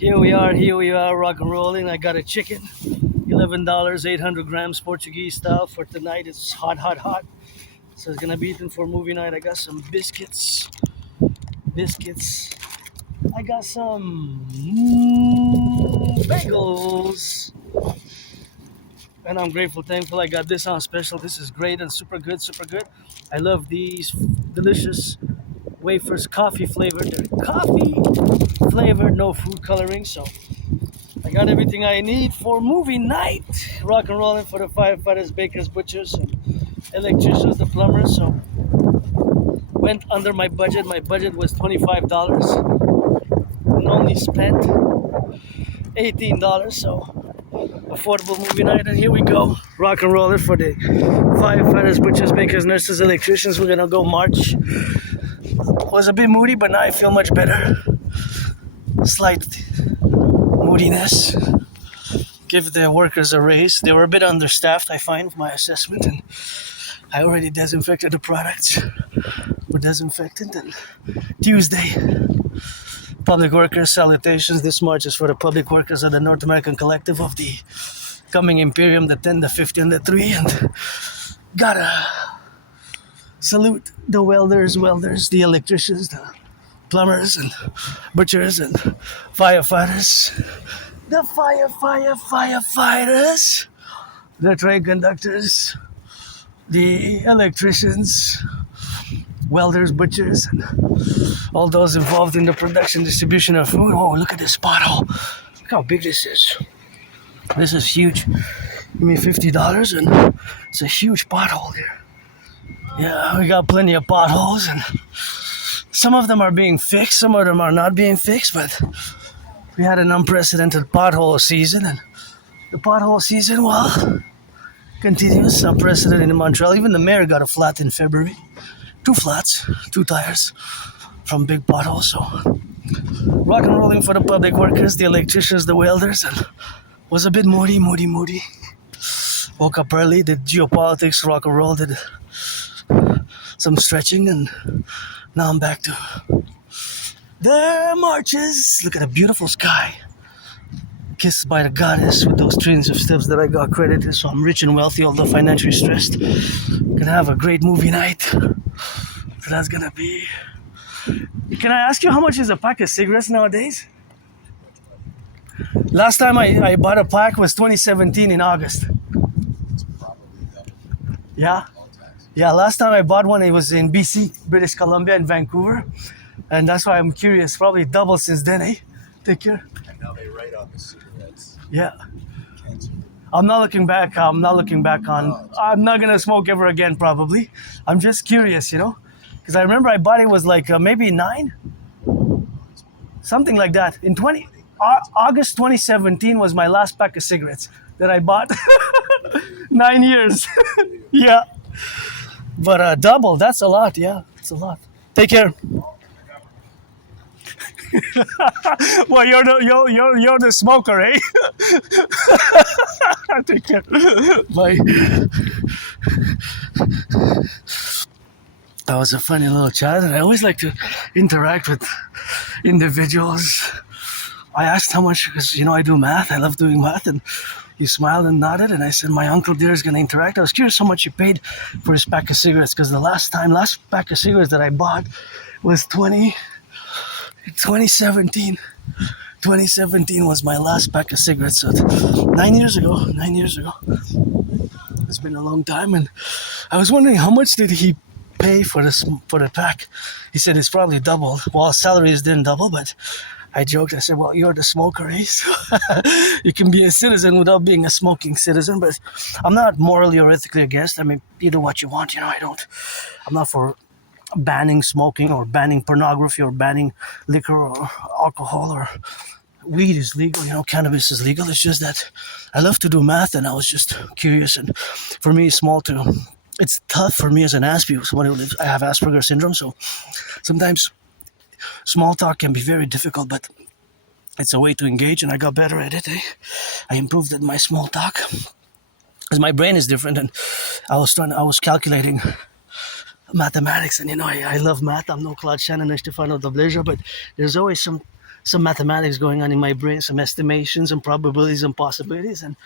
Here we are, rock and rolling. I got a chicken, $11, 800 grams, Portuguese style for tonight. It's hot, hot, hot. So it's gonna be eaten for movie night. I got some biscuits. I got some bagels. And I'm grateful, thankful I got this on special. This is great and super good, super good. I love these delicious wafers, coffee flavored. They're coffee flavored, no food coloring. So I got everything I need for movie night. Rock and rolling for the firefighters, bakers, butchers, and electricians, the plumbers. So went under my budget. My budget was $25 and only spent $18. So affordable movie night, and here we go. Rock and roll it for the firefighters, butchers, bakers, nurses, electricians. We're gonna go march. Was a bit moody, but now I feel much better. Slight moodiness. Give the workers a raise. They were a bit understaffed, I find, with my assessment, and I already disinfected the products with disinfectant. And Tuesday, public workers, salutations. This march is for the public workers of the North American Collective of the coming Imperium, the 10, the 50, and the 3. And gotta salute the welders, the electricians, the plumbers, and butchers, and firefighters. The firefighters, the train conductors, the electricians, welders, butchers, and all those involved in the production, distribution of food. Oh, look at this pothole. Look how big this is. This is huge. Give me $50 and it's a huge pothole here. Yeah, we got plenty of potholes, and some of them are being fixed, some of them are not being fixed, but we had an unprecedented pothole season, and the pothole season, well, continues. Unprecedented in Montreal. Even the mayor got a flat in February. 2 flats, 2 tires from big potholes. So rock and rolling for the public workers, the electricians, the welders, and was a bit moody. Woke up early, did geopolitics, rock and roll, did some stretching, and now I'm back to the marches. Look at the beautiful sky. Kissed by the goddess with those trillions of steps that I got credited. So I'm rich and wealthy, although financially stressed. Gonna have a great movie night. So that's gonna be. Can I ask you how much is a pack of cigarettes nowadays? Last time I bought a pack was 2017 in August. Yeah? Yeah, last time I bought one, it was in BC, British Columbia, in Vancouver. And that's why I'm curious. Probably doubled since then, eh? Take care. And now they write on the cigarettes. Yeah. Cancer. I'm not looking back on. I'm not gonna smoke ever again, probably. I'm just curious, because I remember I bought it was like maybe 9, something like that. In August 2017 was my last pack of cigarettes that I bought. 9 years. Yeah. But double, that's a lot. Yeah, it's a lot. Take care. Well, you're the smoker, eh? Take care. Bye. That was a funny little chat, and I always like to interact with individuals. I asked how much, because I do math. I love doing math, and he smiled and nodded, and I said, my uncle there is going to interact. I was curious how much he paid for his pack of cigarettes, because the last pack of cigarettes that I bought was 2017. 2017 was my last pack of cigarettes. So 9 years ago. It's been a long time, and I was wondering how much did he pay for the pack. He said it's probably doubled. Well, salaries didn't double, but I joked. I said, well, you're the smoker, eh? So you can be a citizen without being a smoking citizen, but I'm not morally or ethically against. I mean, you do what you want, I'm not for banning smoking or banning pornography or banning liquor or alcohol, or weed is legal, cannabis is legal. It's just that I love to do math, and I was just curious, and for me it's tough for me as an Aspie. I have Asperger's syndrome, so sometimes small talk can be very difficult, but it's a way to engage, and I got better at it. I improved at my small talk because my brain is different, and I was calculating mathematics, and I love math. I'm no Claude Shannon or Stefano Dobleja, but there's always some some mathematics going on in my brain, some estimations and probabilities and possibilities, and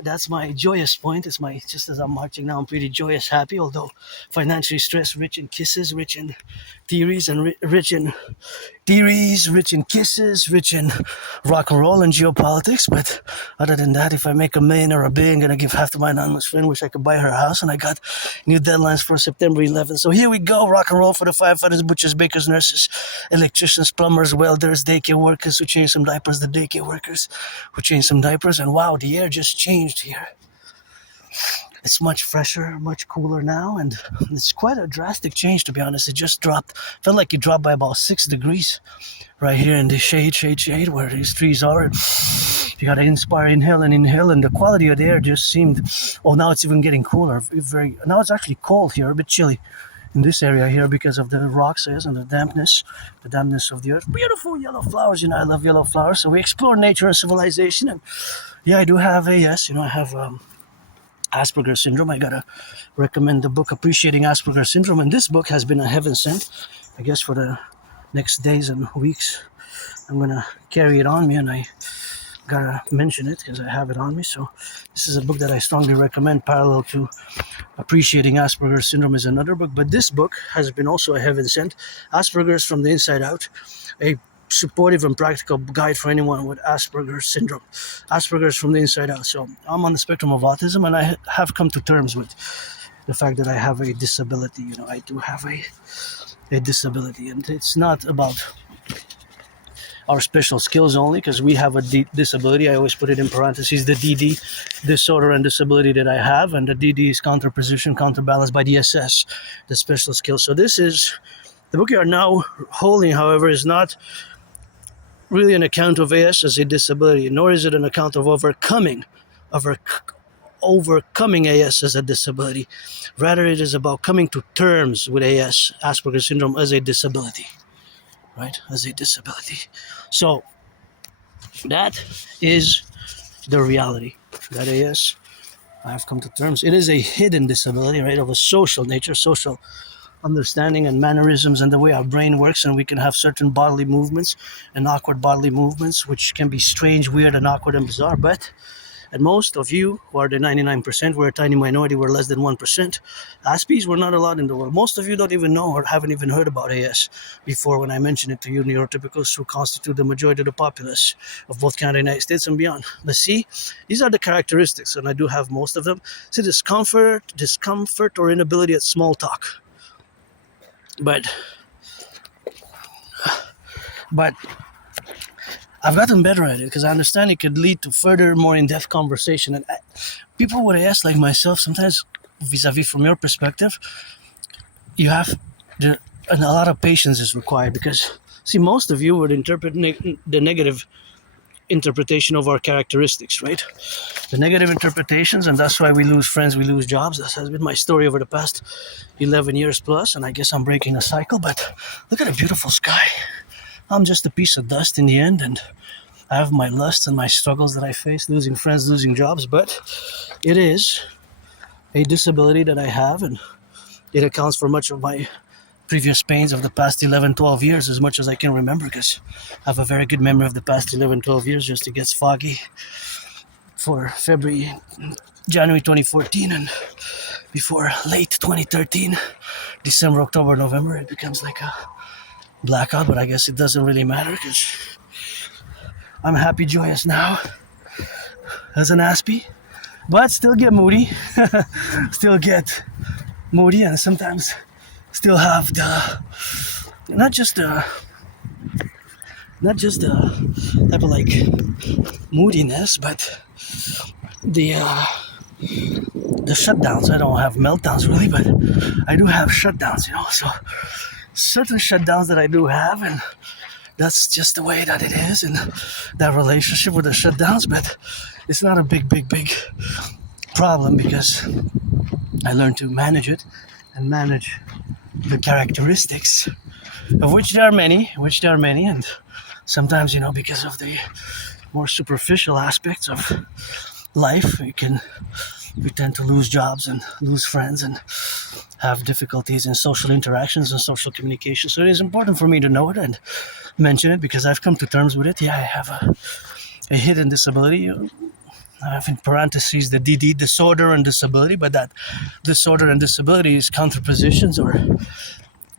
that's my joyous point. It's my, just as I'm marching now, I'm pretty joyous, happy, although financially stressed, rich in kisses, rich in theories, and rich in theories, rich in kisses, rich in rock and roll and geopolitics. But other than that, if I make $1 million or $1 billion, I'm gonna give half to my anonymous friend. Wish I could buy her house, and I got new deadlines for September 11th. So here we go, rock and roll for the firefighters, butchers, bakers, nurses, electricians, plumbers, welders, daycare workers who change some diapers, the daycare workers who change some diapers. And wow, the air just changed here. It's much fresher, much cooler now, and it's quite a drastic change, to be honest. It just dropped, felt like it dropped by about 6 degrees right here in the shade where these trees are. You gotta inhale, and the quality of the air just seemed, oh, now it's even getting cooler. Now it's actually cold here, a bit chilly in this area here because of the rocks and the dampness of the earth. Beautiful yellow flowers, I love yellow flowers. So we explore nature and civilization, and yeah, I do have I have Asperger's syndrome. I gotta recommend the book Appreciating Asperger's Syndrome, and this book has been a heaven sent. I guess for the next days and weeks, I'm gonna carry it on me, and I gotta mention it because I have it on me. So this is a book that I strongly recommend. Parallel to Appreciating Asperger's Syndrome is another book, but this book has been also a heaven sent. Asperger's from the Inside Out, a supportive and practical guide for anyone with Asperger's syndrome. Asperger's from the inside out. So I'm on the spectrum of autism, and I have come to terms with the fact that I have a disability. I do have a disability, and it's not about our special skills only, because we have a disability. I always put it in parentheses, the dedie disorder and disability that I have, and the dedie is counterbalanced by the SS, the special skills. So this is the book you are now holding, however, is not really an account of AS as a disability, nor is it an account of overcoming AS as a disability. Rather, it is about coming to terms with AS, Asperger's syndrome, as a disability, right? As a disability. So that is the reality. That AS, I have come to terms. It is a hidden disability, right, of a social nature, social understanding and mannerisms and the way our brain works, and we can have certain bodily movements and awkward bodily movements, which can be strange, weird, and awkward and bizarre. But and most of you, who are the 99%, we're a tiny minority, we're less than 1%. Aspies, we're not allowed in the world. Most of you don't even know or haven't even heard about AS before when I mentioned it to you, neurotypicals, who constitute the majority of the populace of both Canada and the United States and beyond. But see, these are the characteristics, and I do have most of them. See, discomfort or inability at small talk. But I've gotten better at it because I understand it could lead to further, more in-depth conversation. And people would ask, like myself, sometimes vis-a-vis from your perspective, you have and a lot of patience is required because, see, most of you would interpret the negative interpretation of our characteristics, right? The negative interpretations, and that's why we lose friends, we lose jobs. That has been my story over the past 11 years plus, and I guess I'm breaking a cycle. But look at the beautiful sky. I'm just a piece of dust in the end, and I have my lusts and my struggles that I face, losing friends, losing jobs, but it is a disability that I have, and it accounts for much of my previous pains of the past 11, 12 years, as much as I can remember, because I have a very good memory of the past 11, 12 years. Just it gets foggy for January 2014, and before late 2013, December, October, November, it becomes like a blackout, but I guess it doesn't really matter because I'm happy, joyous now as an Aspie, but still get moody, and sometimes still have not just the type of like moodiness, but the shutdowns. I don't have meltdowns really, but I do have shutdowns, so certain shutdowns that I do have, and that's just the way that it is in that relationship with the shutdowns. But it's not a big problem because I learned to manage it and manage the characteristics, of which there are many, and sometimes, because of the more superficial aspects of life, it can we tend to lose jobs and lose friends and have difficulties in social interactions and social communication. So it is important for me to know it and mention it because I've come to terms with it. Yeah, I have a hidden disability. I have in parentheses the dedie, disorder and disability, but that disorder and disability is counterpositions or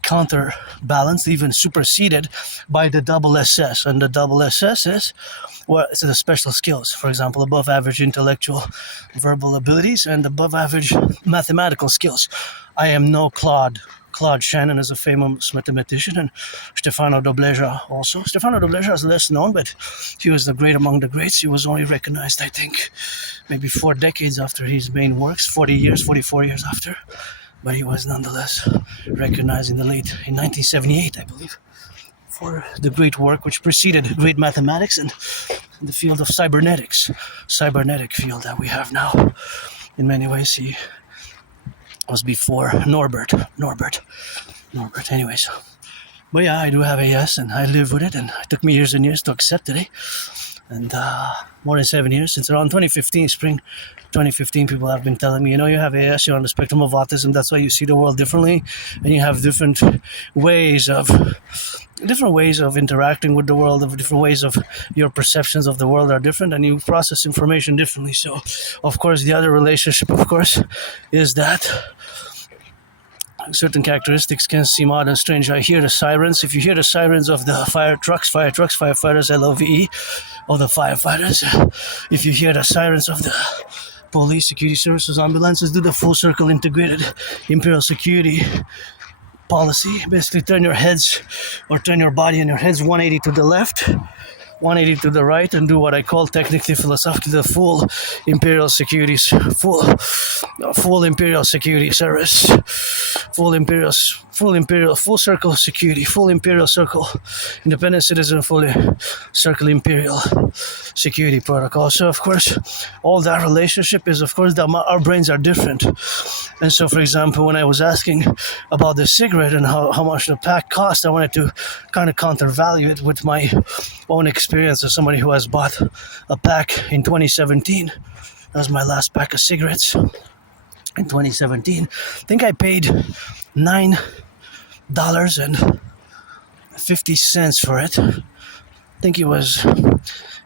counterbalanced, even superseded by the double SS. And the double SS is it's the special skills. For example, above average intellectual verbal abilities and above average mathematical skills. I am no Claude. Claude Shannon is a famous mathematician, and Stefano Dobleja also. Stefano Dobleja is less known, but he was the great among the greats. He was only recognized, I think, maybe 4 decades after his main works, 44 years after. But he was nonetheless recognized in 1978, I believe, for the great work which preceded great mathematics and the field of cybernetic field that we have now. In many ways, he was before Norbert. Anyways, but yeah, I do have AS and I live with it, and it took me years and years to accept it. And more than 7 years, since around 2015, spring 2015, people have been telling me, you have AS, you're on the spectrum of autism, that's why you see the world differently, and you have different ways of interacting with the world, different ways of your perceptions of the world are different, and you process information differently. So, of course, the other relationship, is that certain characteristics can seem odd and strange. I hear the sirens. If you hear the sirens of the fire trucks, firefighters, LOVE, of the firefighters, if you hear the sirens of the police, security services, ambulances, do the full circle integrated imperial security policy. Basically turn your heads or turn your body and your heads 180 to the left, 180 to the right, and do what I call technically, philosophically, the full imperial security service, full circle security, full imperial circle, independent citizen, fully circle imperial security protocol. So of course, all that relationship is, of course, that our brains are different. And so, for example, when I was asking about the cigarette and how much the pack cost, I wanted to kind of countervalue it with my own experience as somebody who has bought a pack in 2017. That was my last pack of cigarettes in 2017. I think I paid $9.50 for it. I think it was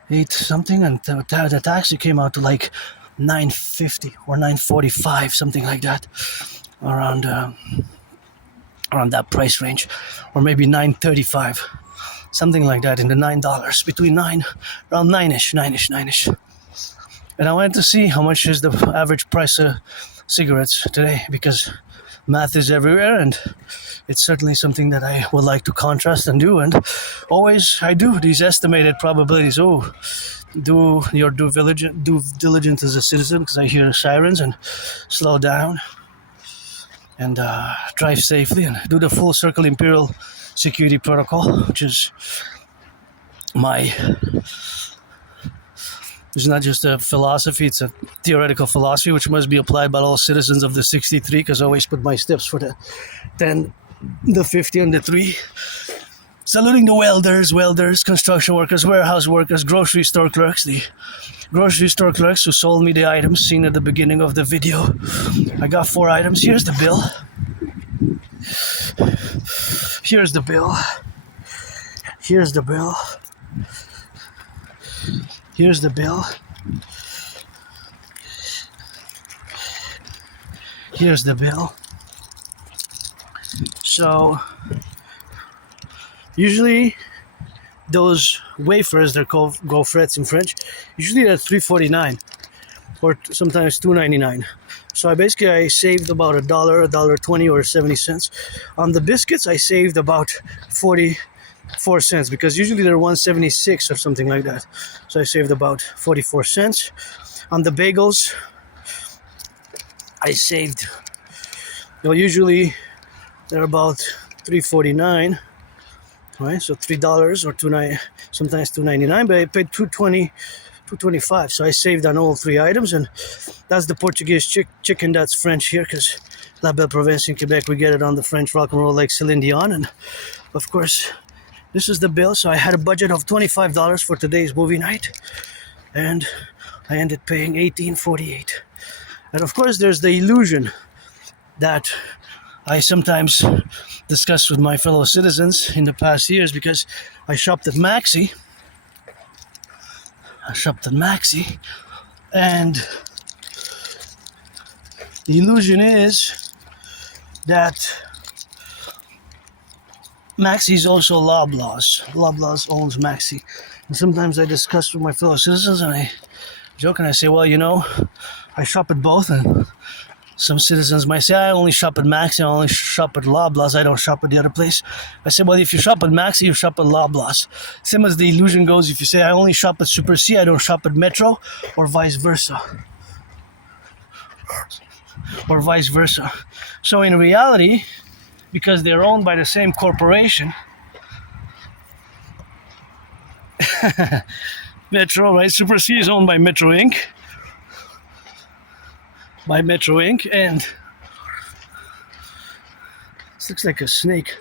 8 something, and the taxi came out to like $9.50 or $9.45, something like that, around that price range, or maybe $9.35, something like that, in the $9, between around nine-ish. And I wanted to see how much is the average price of cigarettes today, because math is everywhere, and it's certainly something that I would like to contrast and do. And always I do these estimated probabilities. Do your due diligence as a citizen, because I hear the sirens, and slow down and drive safely, and do the full circle imperial security protocol, which is it's not just a philosophy, it's a theoretical philosophy which must be applied by all citizens of the 63, because I always put my steps for the 10, the 50, and the 3. Saluting the welders, construction workers, warehouse workers, grocery store clerks, the grocery store clerks who sold me the items seen at the beginning of the video. I got 4 items. Here's the bill. Here's the bill. Here's the bill. Here's the bill. Here's the bill. So, usually those wafers, they're called gaufrettes in French, usually they're $3.49 or sometimes $2.99. So I saved about $1, $1.20 or 70 cents. On the biscuits, I saved about 44 cents, because usually they're $1.76 or something like that. So I saved about 44 cents. On the bagels, I saved, usually they're about $3.49, right? So $3 or $2.9, sometimes $2.99, but I paid $2.25. So I saved on all 3 items, and that's the Portuguese chicken that's French here, because La Belle Province in Quebec, we get it on the French rock and roll like Celine Dion. And of course, this is the bill. So I had a budget of $25 for today's movie night, and I ended paying $18.48. And of course, there's the illusion that I sometimes discussed with my fellow citizens in the past years, because I shopped at Maxi. And the illusion is that Maxi is also Loblaws. Loblaws owns Maxi. And sometimes I discuss with my fellow citizens and I joke and I say, well, you know, I shop at both, and some citizens might say, I only shop at Maxi, I only shop at Loblaws, I don't shop at the other place. I say, well, if you shop at Maxi, you shop at Loblaws. Same as the illusion goes, if you say, I only shop at Super C, I don't shop at Metro, or vice versa. So in reality, because they're owned by the same corporation, Metro, right? Super C is owned by Metro Inc. And this looks like a snake.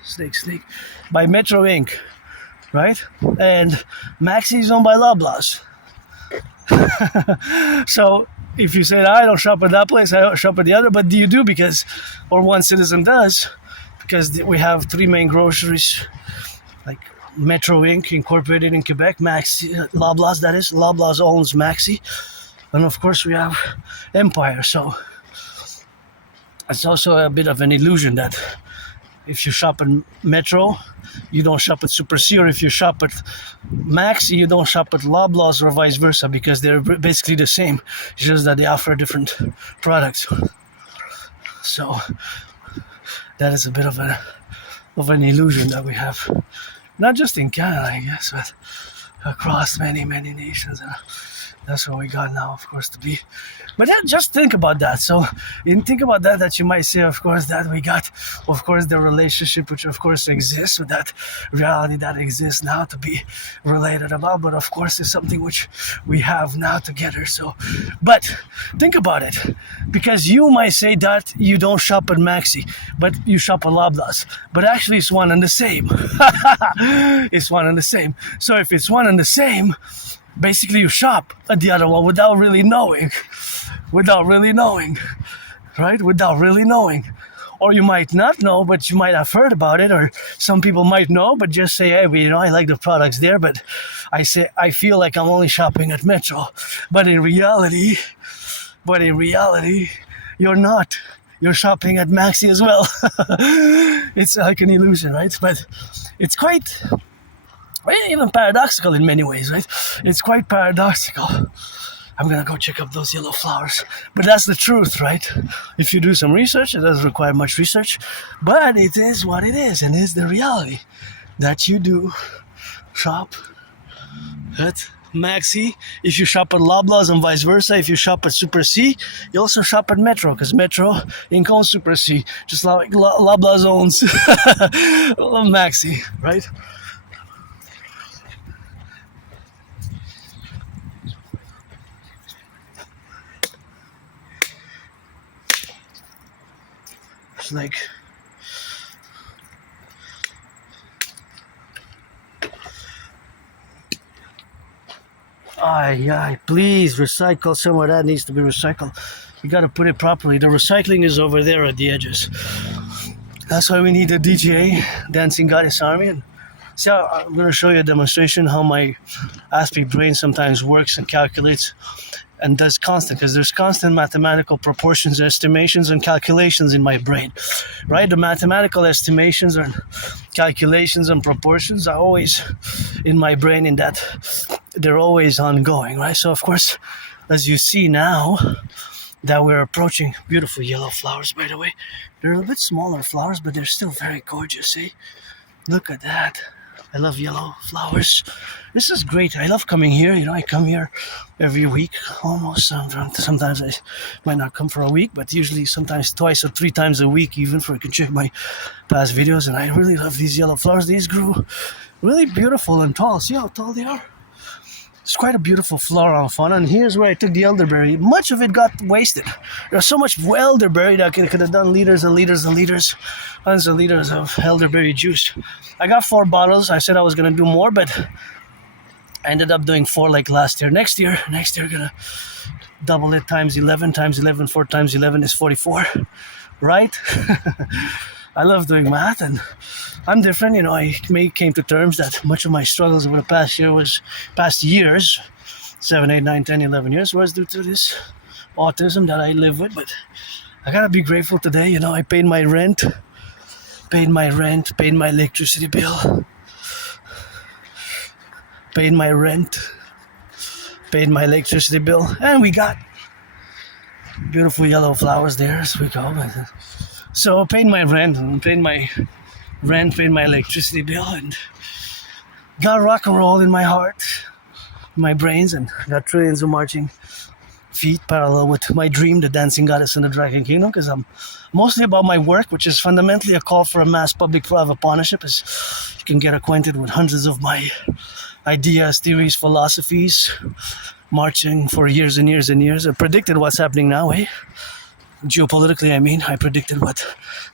By Metro Inc. Right? And Maxi is owned by Loblaws. So if you say, I don't shop at that place, I don't shop at the other, but do you do? Because, or one citizen does, because we have three main groceries, like Metro Inc. incorporated in Quebec, Maxi, Loblaws, that is. Loblaws owns Maxi. And of course we have Empire. So it's also a bit of an illusion that if you shop at Metro, you don't shop at Super C, or if you shop at Maxi, you don't shop at Loblaws, or vice versa, because they're basically the same. It's just that they offer different products. So that is a bit of an illusion that we have, not just in Canada, I guess, but across many nations. And that's what we got now, of course, to be. But then just think about that. So, think about that you might say, of course, that we got, of course, the relationship, which of course exists, with that reality that exists now to be related about. But of course, it's something which we have now together. So, but think about it, because you might say that you don't shop at Maxi, but you shop at Loblaws. But actually, it's one and the same. It's one and the same. So if it's one and the same, basically you shop at the other one without really knowing, right? Without really knowing. Or you might not know, but you might have heard about it, or some people might know, but just say, hey, you know, I like the products there, but I feel like I'm only shopping at Metro. But in reality, you're not. You're shopping at Maxi as well. It's like an illusion, right? But it's quite, even paradoxical in many ways, right? It's quite paradoxical. I'm gonna go check up those yellow flowers. But that's the truth, right? If you do some research, it doesn't require much research, but it is what it is, and it's the reality that you do shop at Maxi. If you shop at Loblaws and vice versa, if you shop at Super C, you also shop at Metro, because Metro Inc. owns Super C, just like Loblaws owns Maxi, right? It's like, please recycle. Some of that needs to be recycled. You gotta put it properly. The recycling is over there at the edges. That's why we need the DGA, Dancing Goddess Army. And see, I'm gonna show you a demonstration how my Aspie brain sometimes works and calculates and does constant, because there's constant mathematical proportions, estimations, and calculations in my brain, right? The mathematical estimations and calculations and proportions are always in my brain, in that they're always ongoing, right? So of course, as you see now that we're approaching beautiful yellow flowers, by the way, they're a bit smaller flowers, but they're still very gorgeous, see? Look at that. I love yellow flowers. This is great. I love coming here. You know, I come here every week almost. Sometimes I might not come for a week, but usually sometimes twice or three times a week, even, for I can check my past videos. And I really love these yellow flowers. These grew really beautiful and tall. See how tall they are? It's quite a beautiful floral fauna. And here's where I took the elderberry. Much of it got wasted. There's so much elderberry that I could have done liters and liters and liters, tons of liters of elderberry juice. I got 4 bottles. I said I was going to do more, but I ended up doing 4 like last year. Next year, gonna Double it times 11 times 11, 4 times 11 is 44, right? I love doing math, and I'm different. I came to terms that much of my struggles over the past years, 7, 8, 9, 10, 11 years, was due to this autism that I live with. But I gotta be grateful today. I paid my rent, paid my electricity bill, paid my electricity bill, and we got beautiful yellow flowers there as we go. So I paid my rent, paid my electricity bill, and got rock and roll in my heart, my brains, and got trillions of marching feet parallel with my dream, the dancing goddess in the dragon kingdom, because I'm mostly about my work, which is fundamentally a call for a mass public-private partnership, as you can get acquainted with hundreds of my ideas, theories, philosophies, marching for years and years and years. I predicted what's happening now, geopolitically. I predicted what's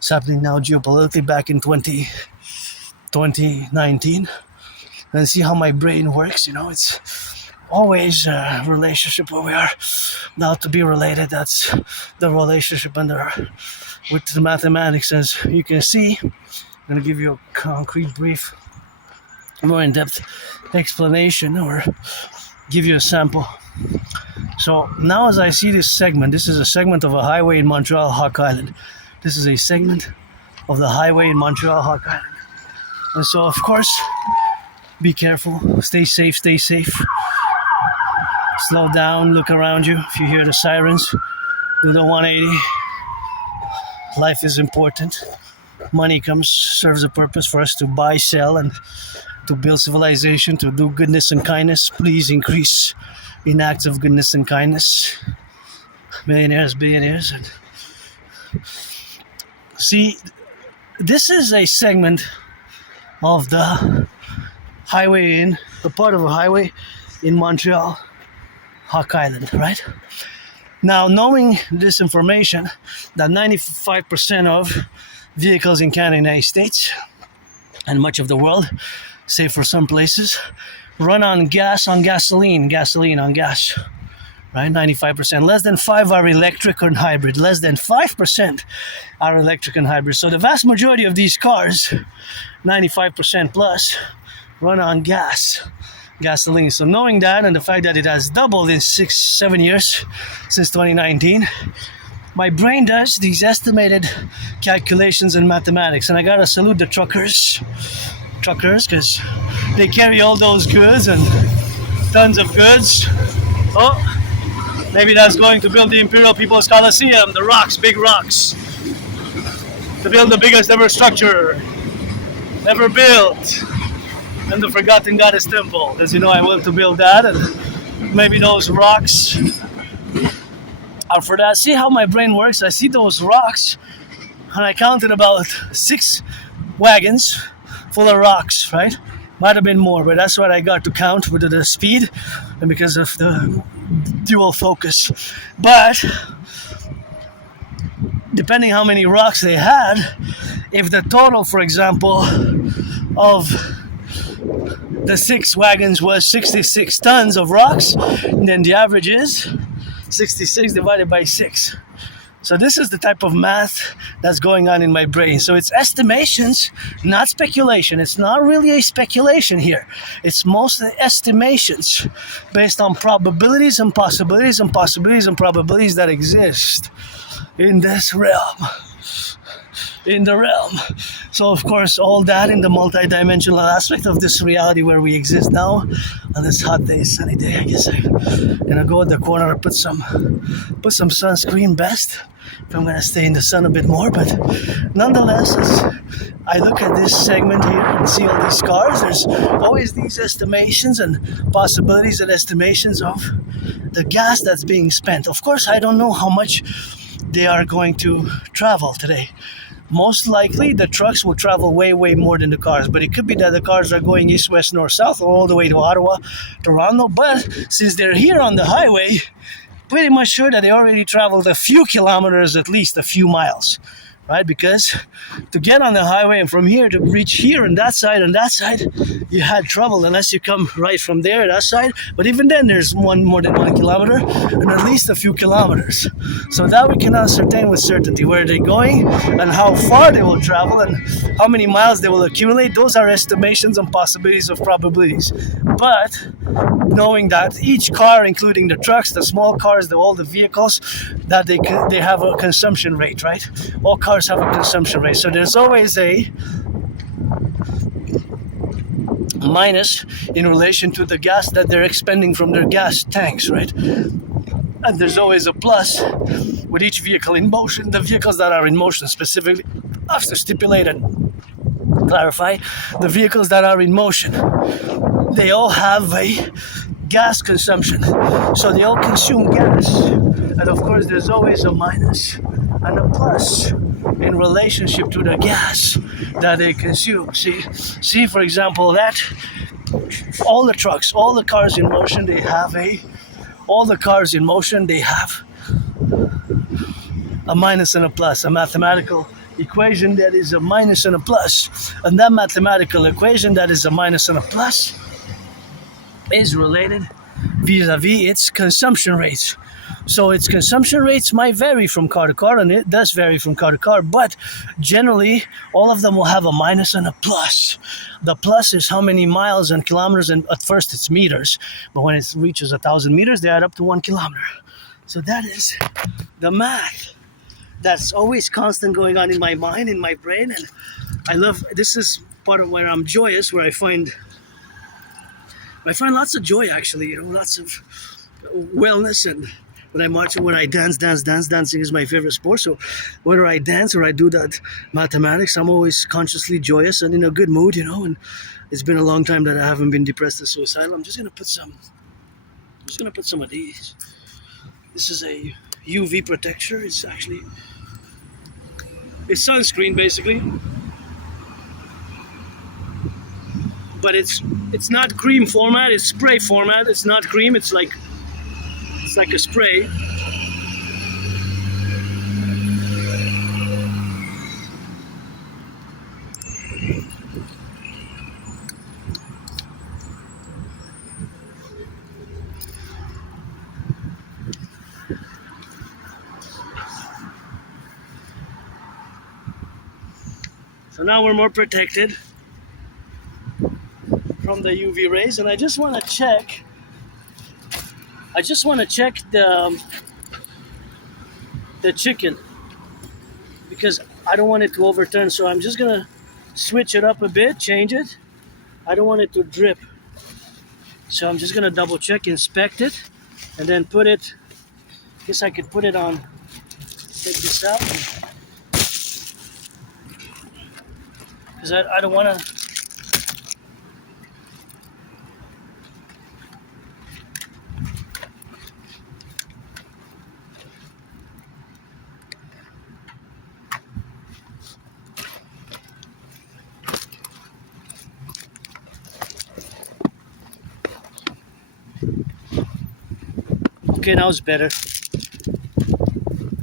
happening now geopolitically back in 2019, and see how my brain works. It's always a relationship where we are now to be related. That's the relationship with the mathematics. As you can see, I'm going to give you a concrete, brief, more in-depth explanation, or give you a sample. So now, as I see this segment, this is a segment of a highway in Montreal, Hawk Island. This is a segment of the highway in Montreal, Hawk Island. And so, of course, be careful, stay safe. Slow down, look around you. If you hear the sirens, do the 180. Life is important. Money serves a purpose for us to buy, sell, and to build civilization, to do goodness and kindness. Please increase in acts of goodness and kindness. Millionaires, billionaires. And see, this is a segment of the highway a part of a highway in Montreal, Hawk Island, right? Now, knowing this information, that 95% of vehicles in Canada and the United States, and much of the world, save for some places, run on gasoline, right? 95%. Less than 5 are electric or hybrid. Less than 5% are electric and hybrid. So the vast majority of these cars, 95% plus, run on gasoline. So knowing that, and the fact that it has doubled in 6-7 years since 2019, my brain does these estimated calculations in mathematics. And I gotta salute the truckers, because they carry all those goods and tons of goods. Oh, maybe that's going to build the Imperial People's Coliseum, the rocks, big rocks, to build the biggest ever structure ever built, and the Forgotten Goddess Temple, because I want to build that, and maybe those rocks are for that. See how my brain works? I see those rocks, and I counted about 6 wagons full of rocks, right? Might have been more, but that's what I got to count with the speed and because of the dual focus. But depending how many rocks they had, if the total, for example, of the 6 wagons was 66 tons of rocks, then the average is 66 divided by 6. So this is the type of math that's going on in my brain. So it's estimations, not speculation. It's not really a speculation here. It's mostly estimations based on probabilities and possibilities and possibilities and probabilities that exist in this realm. In the realm. So of course all that in the multi-dimensional aspect of this reality where we exist now on this hot day, sunny day. I guess I'm gonna go in the corner and put some sunscreen best if I'm gonna stay in the sun a bit more. But nonetheless, as I look at this segment here and see all these cars, there's always these estimations and possibilities and estimations of the gas that's being spent. Of course, I don't know how much they are going to travel today. Most likely, the trucks will travel way, way more than the cars. But it could be that the cars are going east, west, north, south, or all the way to Ottawa, Toronto. But since they're here on the highway, pretty much sure that they already traveled a few kilometers, at least a few miles. right? Because to get on the highway and from here to reach here and that side, you had trouble unless you come right from there, that side. But even then, there's more than 1 kilometer and at least a few kilometers. So that we can ascertain with certainty where they're going and how far they will travel and how many miles they will accumulate. Those are estimations and possibilities of probabilities. But knowing that each car, including the trucks, the small cars, all the vehicles, that they have a consumption rate, right? All cars have a consumption rate. So there's always a minus in relation to the gas that they're expending from their gas tanks, right? And there's always a plus with each vehicle in motion. The vehicles that are in motion specifically, after stipulate and clarify, the vehicles that are in motion, they all have a gas consumption. So they all consume gas. And of course, there's always a minus and a plus in relationship to the gas that they consume. See, for example, that all the trucks, all the cars in motion, they have a minus and a plus, a mathematical equation that is a minus and a plus. And that mathematical equation that is a minus and a plus is related vis-a-vis its consumption rates. So its consumption rates might vary from car to car, and it does vary from car to car, but generally all of them will have a minus and a plus. The plus is how many miles and kilometers, and at first it's meters, but when it reaches 1,000 meters, they add up to 1 kilometer. So that is the math that's always constant going on in my mind, in my brain, and I love, this is part of where I'm joyous, where I find lots of joy, actually, lots of wellness. And when I dance, dancing is my favorite sport. So whether I dance or I do that mathematics, I'm always consciously joyous and in a good mood, and it's been a long time that I haven't been depressed or suicidal. I'm just gonna put some of these. This is a UV protector. It's sunscreen basically. But it's not cream format, it's spray format. It's not cream, it's like a spray. So now we're more protected from the UV rays, and I just want to check the chicken because I don't want it to overturn. So I'm just gonna switch it up a bit, change it. I don't want it to drip, so I'm just gonna double check, inspect it, and then put it. I guess I could put it on. Take this out because I don't want to. Okay, now it's better.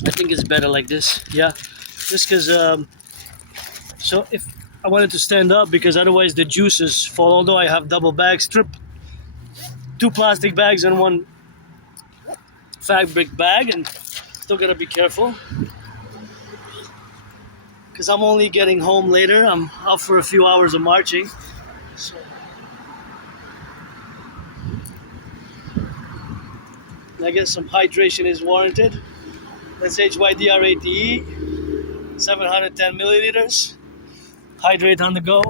I think it's better like this. Yeah, just because. So if I wanted to stand up, because otherwise the juices fall. Although I have double bags, 2 plastic bags and 1 fabric bag, and still gotta be careful because I'm only getting home later. I'm out for a few hours of marching. So. I guess some hydration is warranted. That's HYDR80E, 710 milliliters. Hydrate on the go.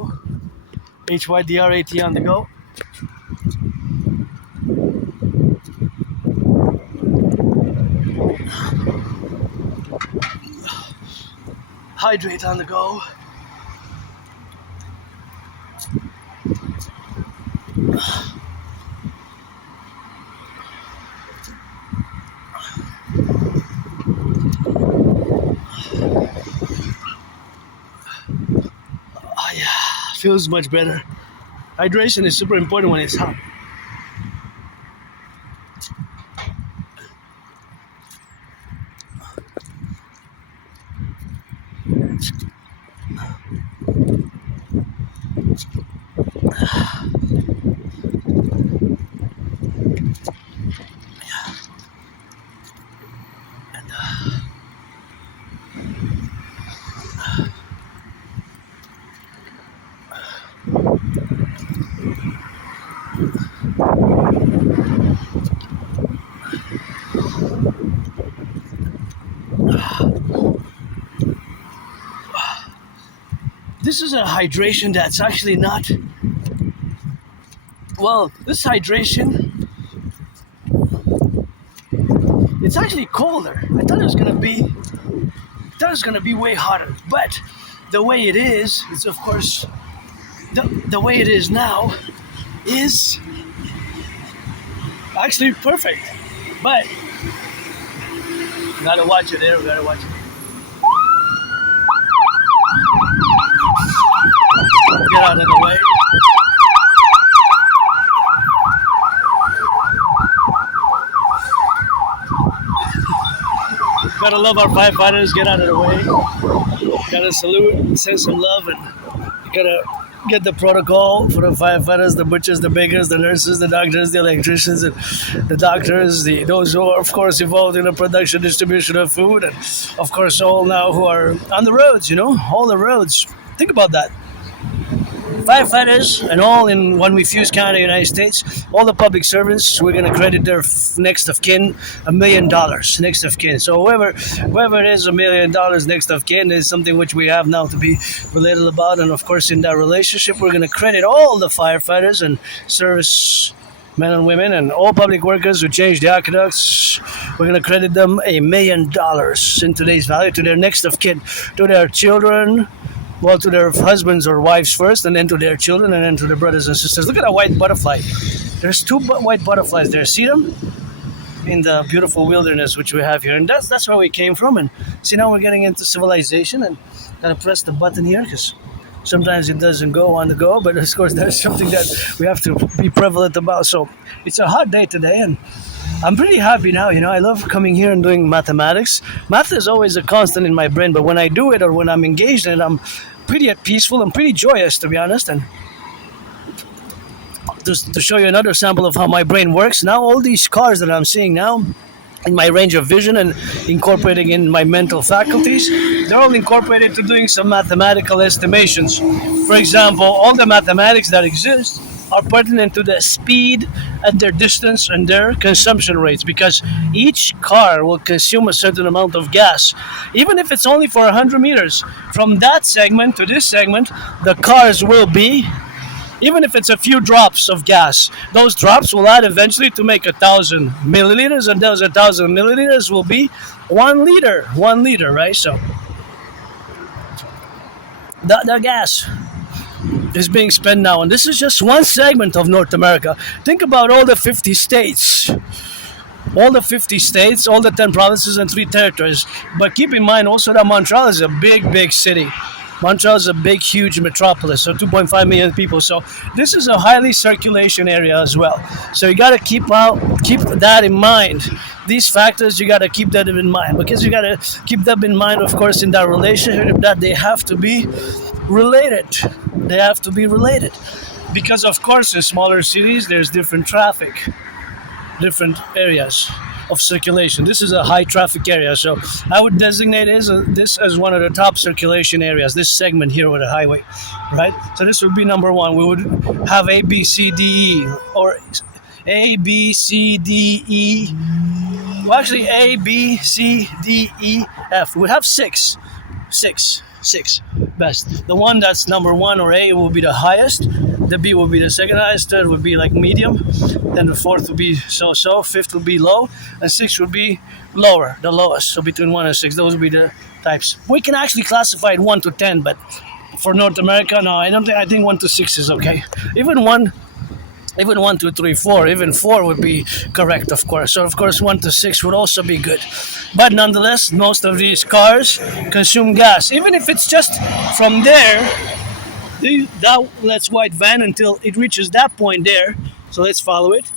HYDR80 on the go. Hydrate on the go. Feels much better. Hydration is super important when it's hot. this is a hydration that's actually not. Well, this hydration, it's actually colder. I thought it was gonna be way hotter, but the way it is, it's of course the way it is now is actually perfect. But gotta watch it there. We gotta watch it. Get out of the way. Gotta love our firefighters. Get out of the way. Gotta salute, send some love, and gotta get the protocol for the firefighters, the butchers, the bakers, the nurses, the doctors, the electricians, and the doctors, those who are, of course, involved in the production, distribution of food, and, of course, all now who are on the roads, all the roads. Think about that. Firefighters and all in one refuse county, United States, all the public servants, we're going to credit their next of kin $1 million next of kin. So whoever it is, $1 million next of kin is something which we have now to be related about. And of course, in that relationship, we're going to credit all the firefighters and service men and women and all public workers who change the aqueducts. We're going to credit them $1 million in today's value to their next of kin, to their children. Well, to their husbands or wives first, and then to their children, and then to their brothers and sisters. Look at that white butterfly. There's two white butterflies there. See them? In the beautiful wilderness which we have here. And that's where we came from. And see, now we're getting into civilization. And gotta press the button here because sometimes it doesn't go on the go. But of course, that's something that we have to be prevalent about. So it's a hot day today. And I'm pretty happy now, I love coming here and doing mathematics. Math is always a constant in my brain, but when I do it or when I'm engaged in it, I'm pretty peaceful and pretty joyous, to be honest. And just to show you another sample of how my brain works, now all these cars that I'm seeing now, in my range of vision and incorporating in my mental faculties, they're all incorporated to doing some mathematical estimations. For example, all the mathematics that exist are pertinent to the speed and their distance and their consumption rates, because each car will consume a certain amount of gas, even if it's only for 100 meters. From that segment to this segment, the cars will be, even if it's a few drops of gas, those drops will add eventually to make 1,000 milliliters, and those 1,000 milliliters will be 1 liter, right? So the gas is being spent now, and this is just one segment of North America. Think about all the 50 states, all the 10 provinces and 3 territories. But keep in mind also that Montreal is a big city. Montreal is a big, huge metropolis, so 2.5 million people. So this is a highly circulation area as well. So you got to keep that in mind. These factors, you got to keep that in mind, because you got to keep them in mind, of course, in that relationship, that they have to be related. Because, of course, in smaller cities, there's different traffic, different areas of circulation. This is a high traffic area, so I would designate this as one of the top circulation areas, this segment here with a highway, right? So this would be number one. We would have A, B, C, D, E, or A, B, C, D, E. Well, actually, A, B, C, D, E, F. We would have six best. The one that's number one, or A, will be the highest. The B will be the second highest. Third would be like medium. Then the fourth would be so-so. Fifth would be low. And sixth would be lower, the lowest. So between 1 and 6, those would be the types. We can actually classify it 1 to 10, but for North America, no, I think 1 to 6 is okay. Even 1, 2, 3, 4, even 4 would be correct, of course. So, of course, 1 to 6 would also be good. But nonetheless, most of these cars consume gas. Even if it's just from there, that's white van until it reaches that point there. So let's follow it.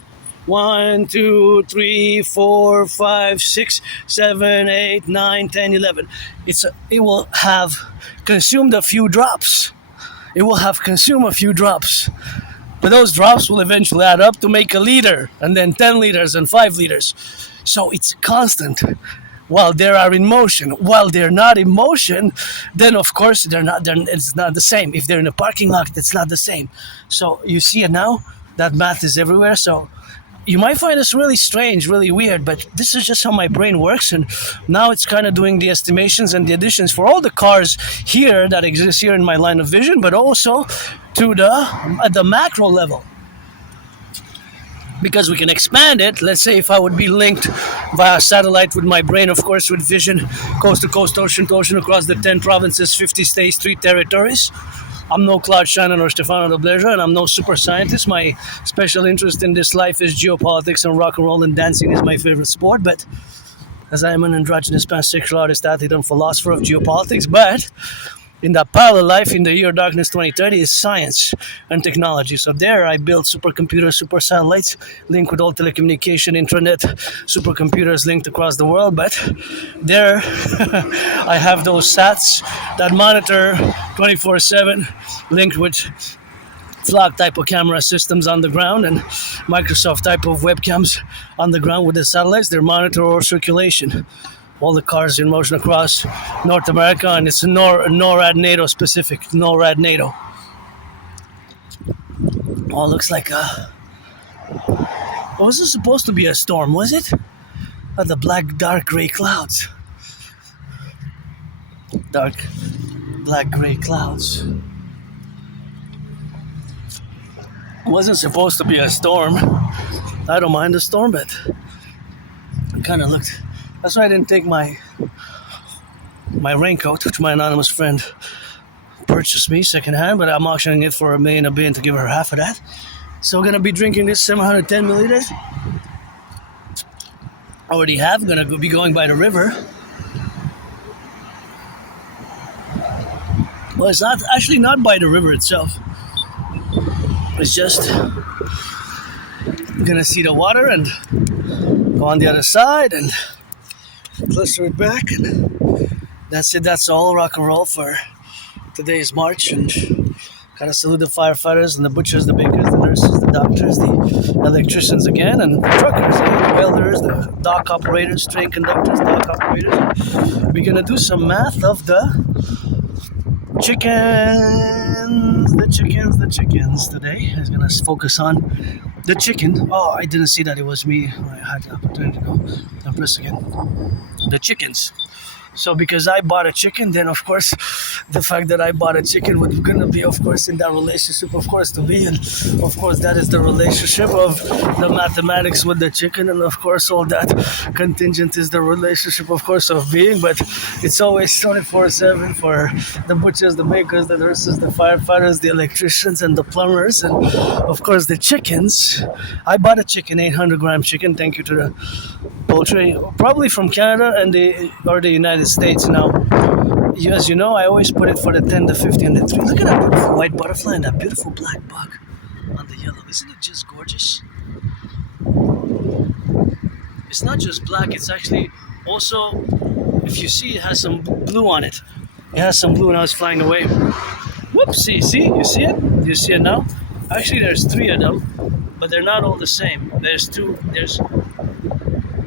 1, 2, 3, 4, 5, 6, 7, 8, 9, 10, 11. It will have consumed a few drops. But those drops will eventually add up to make a liter, and then 10 liters and 5 liters. So it's constant while they are in motion. While they're not in motion, then of course it's not the same. If they're in a parking lot, it's not the same. So you see it now, that math is everywhere. So you might find this really strange, really weird, but this is just how my brain works. And now it's kind of doing the estimations and the additions for all the cars here that exist here in my line of vision, but also to the macro level. Because we can expand it. Let's say if I would be linked via satellite with my brain, of course, with vision, coast to coast, ocean to ocean, across the 10 provinces, 50 states, 3 territories. I'm no Claude Shannon or Stefano de Blaise, and I'm no super scientist. My special interest in this life is geopolitics, and rock and roll and dancing is my favorite sport. But as I am an androgynous pansexual artist, athlete, and philosopher of geopolitics, but in that parallel life, in the year darkness 2030, is science and technology. So there I build supercomputers, super satellites, linked with all telecommunication, intranet, supercomputers linked across the world. But there I have those sats that monitor 24/7, linked with Flock type of camera systems on the ground and Microsoft type of webcams on the ground with the satellites. They monitor our circulation. All the cars in motion across North America, and it's NORAD NATO specific. NORAD NATO. Oh, looks like a... Was this supposed to be a storm, was it? Oh, the black, dark gray clouds. Dark, black, gray clouds. Wasn't supposed to be a storm. I don't mind the storm, but it kind of looked... That's why I didn't take my raincoat, which my anonymous friend purchased me secondhand, but I'm auctioning it for $1 million to give her half of that. So we're gonna be drinking this 710 milliliters. Already have. Gonna be going by the river. Well, it's not actually not by the river itself. It's just gonna see the water and go on the other side and cluster it back, and that's it. That's all rock and roll for today's March. And gotta salute the firefighters and the butchers, the bakers, the nurses, the doctors, the electricians again, and the truckers, the welders, the dock operators, train conductors, dock operators. We're gonna do some math of the chickens today. I'm gonna focus on the chicken. Oh, I didn't see that it was me. I had the opportunity to go and press again. The chickens. So because I bought a chicken, then of course the fact that I bought a chicken was gonna be, of course, in that relationship, of course, to be, and of course that is the relationship of the mathematics with the chicken, and of course all that contingent is the relationship, of course, of being. But it's always 24/7 for the butchers, the bakers, the nurses, the firefighters, the electricians, and the plumbers, and of course the chickens. I bought a chicken, 800-gram chicken. Thank you to the poultry, probably from Canada and the United States. Now, as you know, I always put it for the 10, the 50, and the 3. Look at that beautiful white butterfly and that beautiful black bug on the yellow. Isn't it just gorgeous? It's not just black, it's actually also, if you see, it has some blue on it. It has some blue, and I was flying away. Whoopsie, see? You see it? You see it now? Actually, there's 3 of them, but they're not all the same. There's 2, there's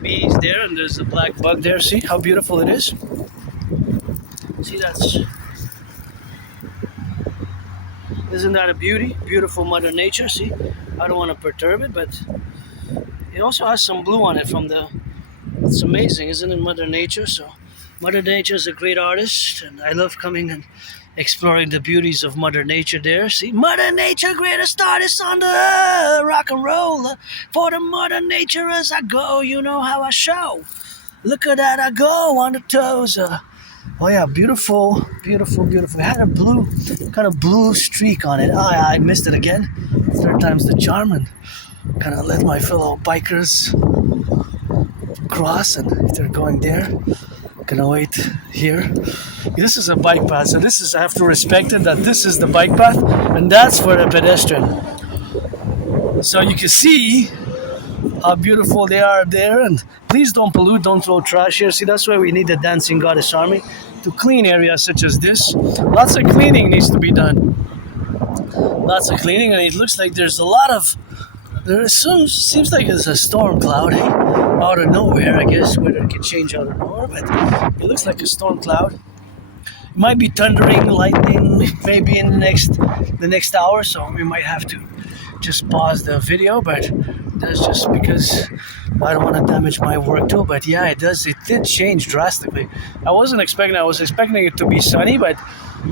bees there, and there's a black bug there. See how beautiful it is? See, isn't that a beauty? Beautiful Mother Nature. See, I don't want to perturb it, but it also has some blue on it from it's amazing, isn't it, Mother Nature? So Mother Nature is a great artist, and I love coming and exploring the beauties of Mother Nature there. See, Mother Nature, greatest artist on the rock and roll. For the Mother Nature as I go, you know how I show. Look at that, I go on the toes. Oh yeah, beautiful, beautiful, beautiful. It had a blue, kind of blue streak on it. Oh yeah, I missed it again. 3rd time's the charm, and kind of let my fellow bikers cross, and if they're going there, gonna wait here. This is a bike path, so this is, I have to respect it, that this is the bike path, and that's for the pedestrian. So you can see how beautiful they are there, and please don't pollute, don't throw trash here. See, that's why we need the Dancing Goddess Army to clean areas such as this. Lots of cleaning needs to be done. Lots of cleaning, and it looks like there's a lot of, seems like it's a storm cloud, hey? Out of nowhere. I guess weather can change out of nowhere, but it looks like a storm cloud. It might be thundering, lightning, maybe in the next hour, so we might have to just pause the video, but that's just because I don't want to damage my work too. But yeah, it did change drastically. I was expecting it to be sunny, but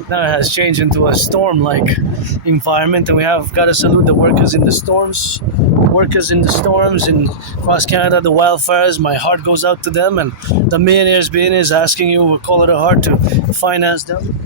now it has changed into a storm-like environment, and we have got to salute the workers in the storms. Workers in the storms in across Canada, the wildfires. My heart goes out to them, and the millionaires asking you, we'll call it a heart, to finance them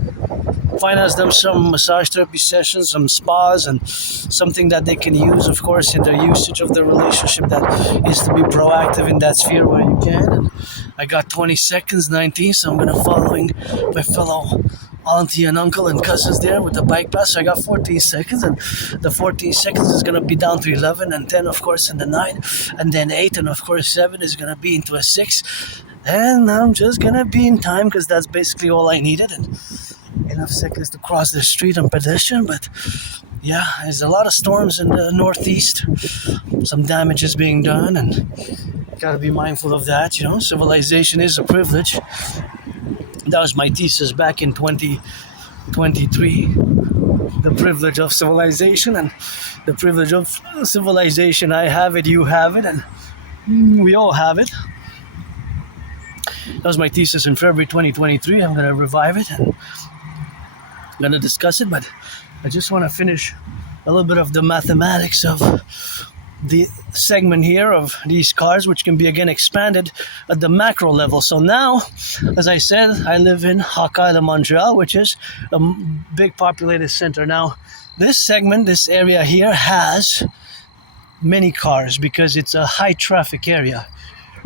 some massage therapy sessions, some spas, and something that they can use, of course, in the usage of the relationship, that is to be proactive in that sphere where you can. And I got 20 seconds, 19, so I'm going to following my fellow auntie and uncle and cousins there with the bike pass. So I got 14 seconds, and the 14 seconds is going to be down to 11 and 10, of course, and the 9, and then 8, and of course 7 is going to be into a 6. And I'm just going to be in time because that's basically all I needed. And enough seconds to cross the street and pedestrian. But yeah, there's a lot of storms in the northeast. Some damage is being done, and gotta be mindful of that. Civilization is a privilege. That was my thesis back in 2023. The privilege of civilization, and the privilege of civilization. I have it, you have it, and we all have it. That was my thesis in February 2023. I'm gonna revive it, and I'm going to discuss it, but I just want to finish a little bit of the mathematics of the segment here of these cars, which can be again expanded at the macro level. So now, as I said, I live in Acte, Montreal, which is a big populated center. Now, this segment, this area here, has many cars because it's a high traffic area,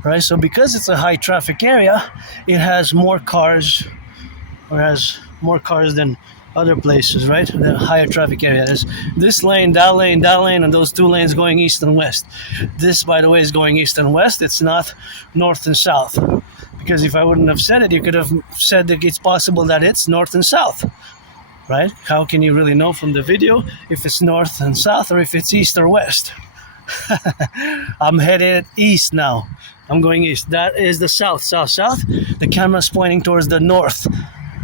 right? So because it's a high traffic area, it has more cars, or has more cars than other places, right? The higher traffic area. There's this lane, that lane, that lane, and those two lanes going east and west. This, by the way, is going east and west. It's not north and south. Because if I wouldn't have said it, you could have said that it's possible that it's north and south, right? How can you really know from the video if it's north and south or if it's east or west? I'm headed east now. I'm going east. That is the south. The camera's pointing towards the north.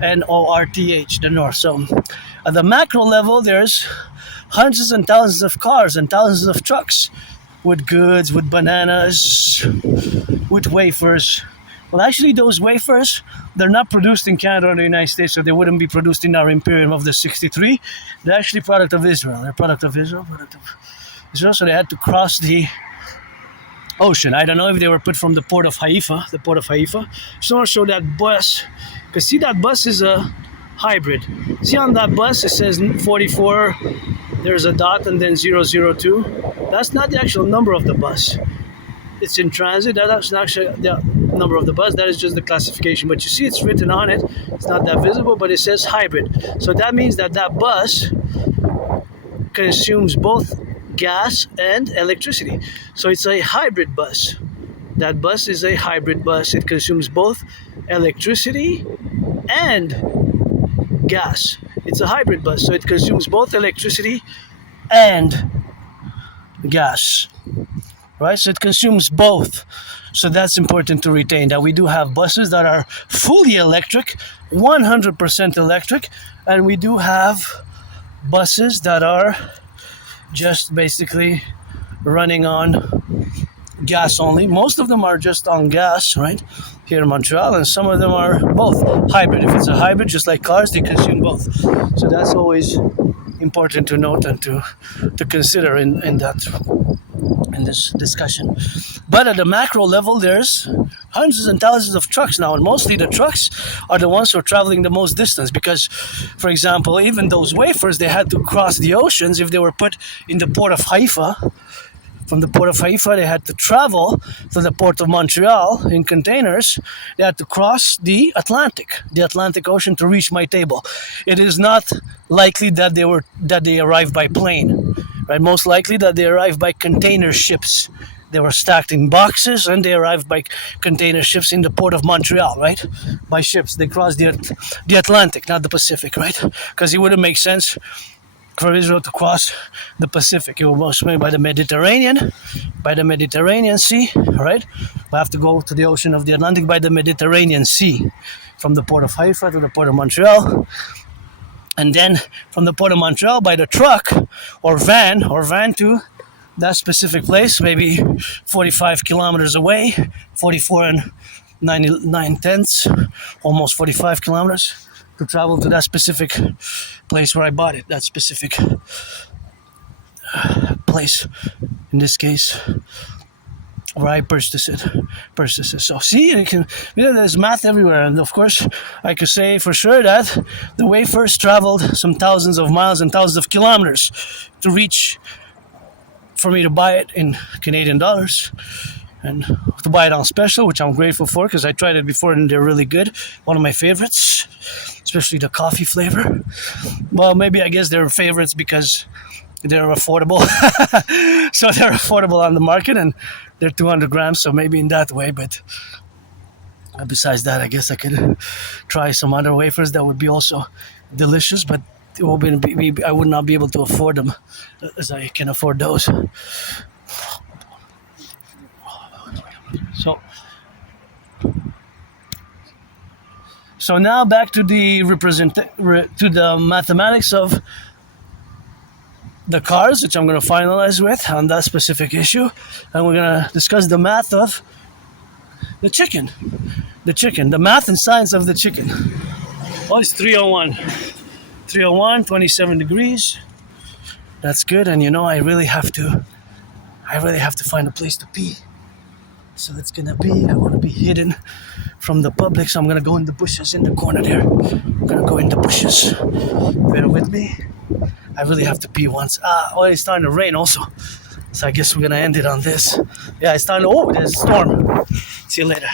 North, the north. So at the macro level, there's hundreds and thousands of cars and thousands of trucks with goods, with bananas, with wafers. Well, actually, those wafers, they're not produced in Canada or the United States, so they wouldn't be produced in our Imperium of the 63. They're actually product of Israel. So they had to cross the ocean. I don't know if they were put from the port of Haifa. Just want to show that bus. Because see, that bus is a hybrid. See, on that bus it says 44, there's a dot and then 002. That's not the actual number of the bus. It's in transit. That's not actually the number of the bus. That is just the classification. But you see it's written on it. It's not that visible, but it says hybrid. So that means that bus consumes both gas and electricity. So it's a hybrid bus. That bus is a hybrid bus. It consumes both electricity and gas. It's a hybrid bus, so it consumes both electricity and gas, right? So it consumes both. So that's important to retain, that we do have buses that are fully electric, 100% electric, and we do have buses that are just basically running on gas only. Most of them are just on gas, right, here in Montreal, and some of them are both hybrid. If it's a hybrid, just like cars, they consume both. So that's always important to note and to consider in this discussion. But at the macro level, there's hundreds and thousands of trucks now, and mostly the trucks are the ones who are traveling the most distance, because, for example, even those wafers, they had to cross the oceans. If they were put in the port of Haifa, from the port of Haifa, they had to travel to the port of Montreal in containers. They had to cross the Atlantic Ocean to reach my table. It is not likely that they arrived by plane, right? Most likely that they arrived by container ships. They were stacked in boxes, and they arrived by container ships in the port of Montreal, right? By ships. They crossed the Atlantic, not the Pacific, right? Because it wouldn't make sense for Israel to cross the Pacific. It will most made by the Mediterranean Sea, right? We have to go to the ocean of the Atlantic by the Mediterranean Sea, from the port of Haifa to the port of Montreal. And then from the Port of Montreal by the truck or van to that specific place, maybe 45 kilometers away, 44 and 9/10, almost 45 kilometers to travel to that specific place where I bought it, that specific place, in this case, where I purchased it. So see, there's math everywhere, and of course, I could say for sure that the way first traveled some thousands of miles and thousands of kilometers to reach, for me to buy it in Canadian dollars, and to buy it on special, which I'm grateful for because I tried it before and they're really good. One of my favorites, especially the coffee flavor. Well, maybe I guess they're favorites because they're affordable. So they're affordable on the market and they're 200 grams, so maybe in that way. But besides that, I guess I could try some other wafers that would be also delicious, but it won't be, I would not be able to afford them as I can afford those. So now back to the mathematics of the cars, which I'm going to finalize with on that specific issue, and we're going to discuss the math of the chicken, the math and science of the chicken. Oh, it's 301, 27 degrees. That's good, and I really have to find a place to pee. So it's gonna be, I want to be hidden from the public, so I'm gonna go in the bushes in the corner there. I'm gonna go in the bushes. Bear with me. I really have to pee once. It's starting to rain also. So I guess we're gonna end it on this. Yeah, it's starting to, there's a storm. See you later.